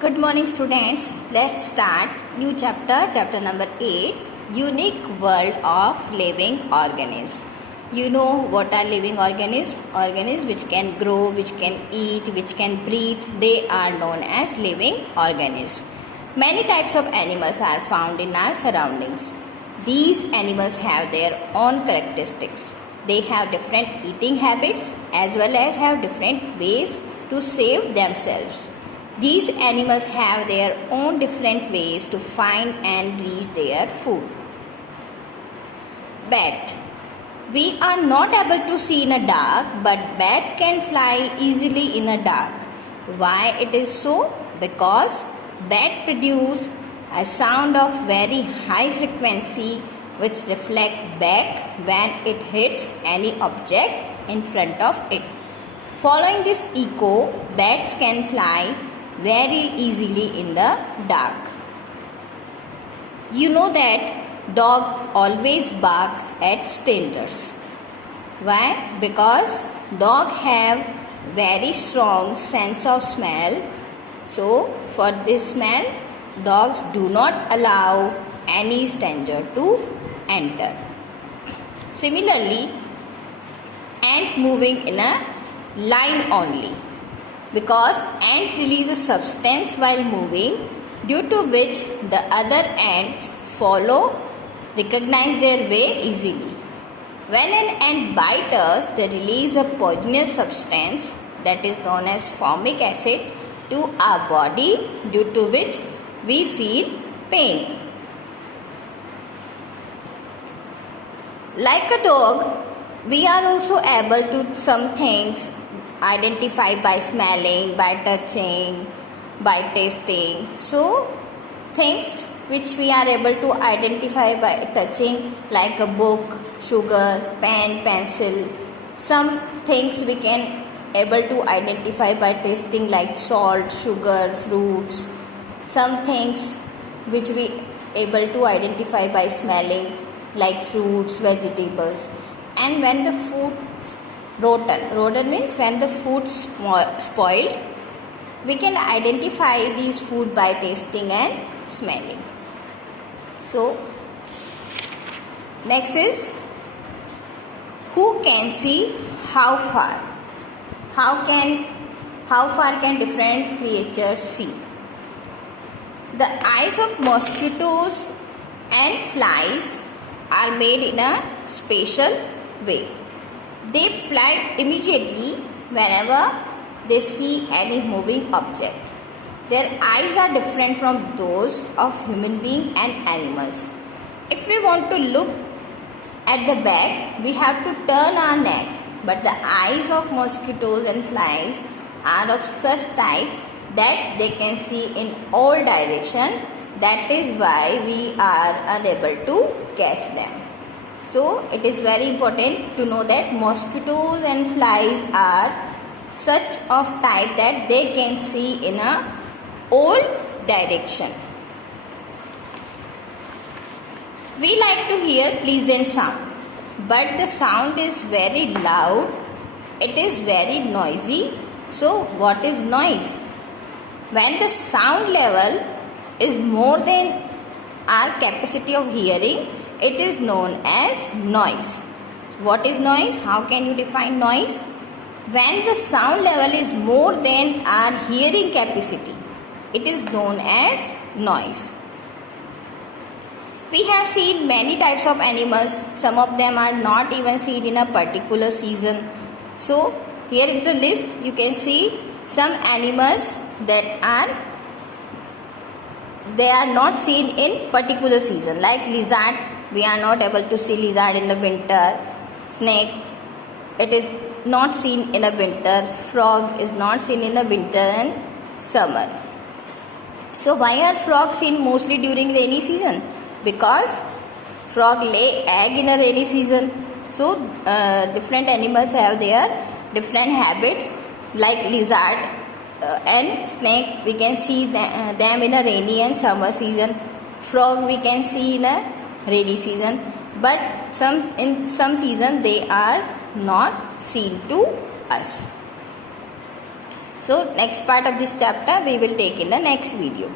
Good morning, students. Let's start new chapter number 8, Unique World of Living Organisms. You know what are living organisms? Organisms which can grow, which can eat, which can breathe. They are known as living organisms. Many types of animals are found in our surroundings. These animals have their own characteristics. They have different eating habits as well as have different ways to save themselves. These animals have their own different ways to find and reach their food. Bat. We are not able to see in a dark, but bat can fly easily in a dark. Why it is so? Because bat produce a sound of very high frequency which reflect back when it hits any object in front of it. Following this echo, bats can fly very easily in the dark. You know that dog always bark at strangers. Why? Because dog have very strong sense of smell. So for this smell, dogs do not allow any stranger to enter. Similarly, ant moving in a line only, because ant releases substance while moving, due to which the other ants recognize their way easily. When an ant bites us, they release a poisonous substance that is known as formic acid to our body, due to which we feel pain. Like a dog, we are also able to some things identify by smelling, by touching, by tasting. So things which we are able to identify by touching, like a book, sugar, pen, pencil. Some things we can able to identify by tasting, like salt, sugar, fruits. Some things which we able to identify by smelling, like fruits, vegetables. And when the food rotten means when the food spoiled, we can identify these food by tasting and smelling. So next is, who can see how far? How far can different creatures see? The eyes of mosquitoes and flies are made in a special way. They fly immediately whenever they see any moving object. Their eyes are different from those of human beings and animals. If we want to look at the back, we have to turn our neck. But the eyes of mosquitoes and flies are of such type that they can see in all directions. That is why we are unable to catch them. So it is very important to know that mosquitoes and flies are such of type that they can see in a all direction. We like to hear pleasant sound, but the sound is very loud. It is very noisy. So what is noise? When the sound level is more than our capacity of hearing, it is known as noise. What is noise? How can you define noise? When the sound level is more than our hearing capacity, it is known as noise. We have seen many types of animals. Some of them are not even seen in a particular season. So here is the list. You can see some animals that they are not seen in particular season, like lizard. We are not able to see lizard in the winter. Snake, it is not seen in a winter. Frog is not seen in a winter and summer. So why are frogs seen mostly during rainy season? Because frog lay egg in a rainy season. So different animals have their different habits, like lizard and snake we can see them in a rainy and summer season. Frog we can see in a rainy season, but in some season they are not seen to us. So next part of this chapter we will take in the next video.